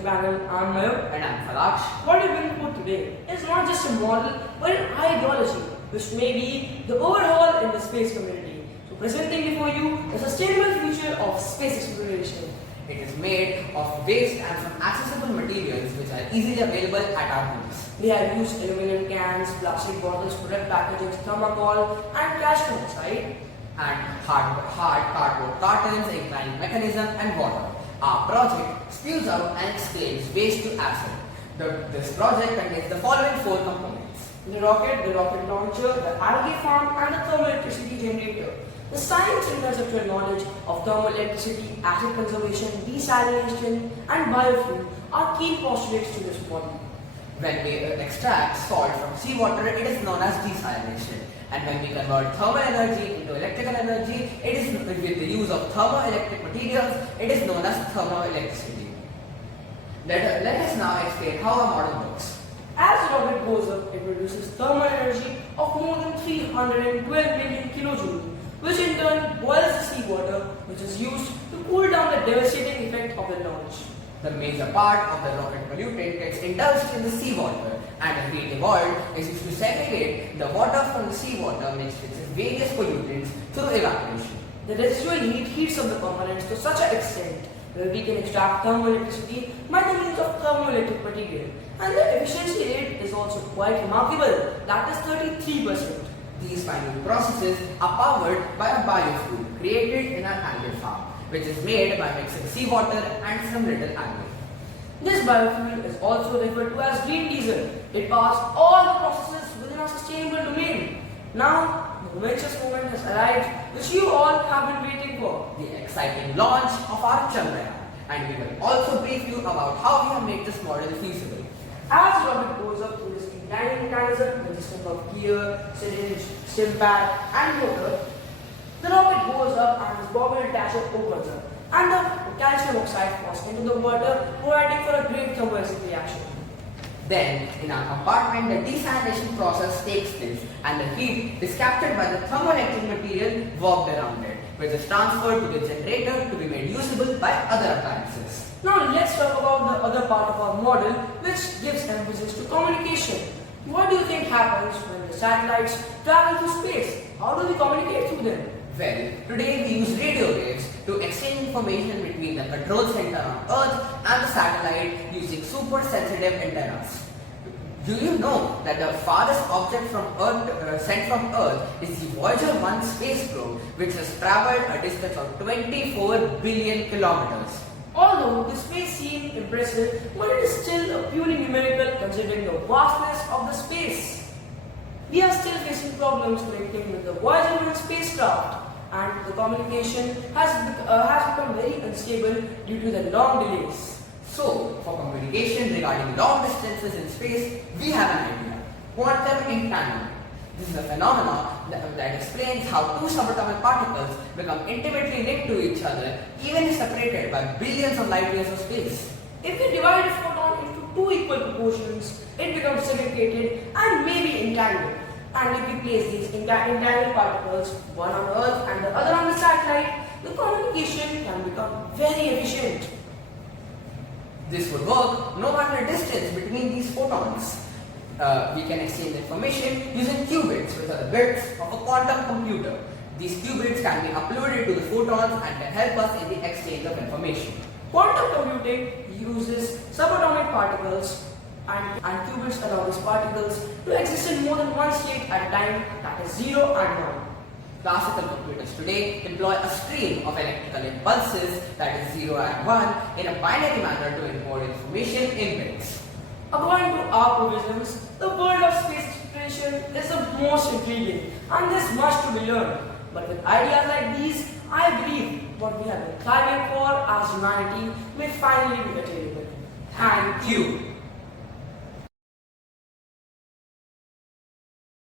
listening panel. I'm Mayur. And I'm Falaksh. What we bring for today is not just a model, but an ideology, which may be the overhaul in the space community. So presenting before you the sustainable future of space exploration. It is made of waste and from accessible materials which are easily available at our homes. We have used aluminum cans, plastic bottles, product packaging, thermocol, and cash monoxide. And hard cardboard cartons, inclining mechanism and water. Our project spews out and explains waste to acid. This project contains the following 4 components. The rocket launcher, the algae farm, and the thermal electricity generator. The science and conceptual knowledge of thermal electricity, acid conservation, desalination, and biofuel are key postulates to this model. When we extract salt from seawater, it is known as desalination. And when we convert thermal energy into electrical energy, it is with the use of thermoelectric materials, it is known as thermoelectricity. Let us now explain how our model works. As the rocket goes up, it produces thermal energy of more than 312 billion kilojoules, which in turn boils the seawater, which is used to cool down the devastating effect of the launch. The major part of the rocket pollutant gets indulged in the seawater, and the heat evolved is used to segregate the water from the seawater mixed with various pollutants through evaporation. The residual heat heats up the components to such an extent that we can extract thermal electricity by the means of thermoelectric material, and the efficiency rate is also quite remarkable, that is 33%. These final processes are powered by a biofuel created in our algae farm, which is made by mixing seawater and some little algae. This biofuel is also referred to as green diesel. It powers all the processes within our sustainable domain. Now, the momentous moment has arrived, which you all have been waiting for. The exciting launch of our Chandrayaan, and we will also brief you about how we have made this model feasible. As the rocket goes up through this inclining mechanism, consisting of gear, syringe, stim pad, and motor, the rocket goes up and this bobble attacher opens up, and the calcium oxide falls into the water, providing for a great thermoelectric reaction. Then, in our compartment, the desalination process takes place, and the heat is captured by the thermoelectric material worked around it, which is transferred to the generator to be made usable by other appliances. Now let's talk about the other part of our model, which gives emphasis to communication. What do you think happens when the satellites travel through space? How do we communicate through them? Well, today we use radio waves to exchange information between the control center on Earth and the satellite using super sensitive antennas. Do you know that the farthest object from Earth, sent from Earth is the Voyager 1 space probe, which has traveled a distance of 24 billion kilometers. Although the space seems impressive, but it is still a purely numerical considering the vastness of the space. We are still facing problems connecting with the Voyager 1 spacecraft, and the communication has become very unstable due to the long delays. So, for communication regarding long distances in space, we have an idea: quantum entanglement. This is a phenomenon that explains how 2 subatomic particles become intimately linked to each other even if separated by billions of light years of space. If we divide a photon into 2 equal proportions, it becomes segregated and maybe entangled. And if we place these entangled particles, one on Earth and the other on the satellite, the communication can become very efficient. This would work no matter the distance between these photons. We can exchange information using qubits, which are the bits of a quantum computer. These qubits can be uploaded to the photons and can help us in the exchange of information. Quantum computing uses subatomic particles, and qubits allow these particles to exist in more than one state at a time, that is 0 and 1. Classical computers today employ a stream of electrical impulses, that is 0 and 1, in a binary manner to encode information in bits. According to our provisions, the world of space exploration is the most intriguing, and there's much to be learned. But with ideas like these, I believe what we have been striving for as humanity may finally be attainable. Thank you.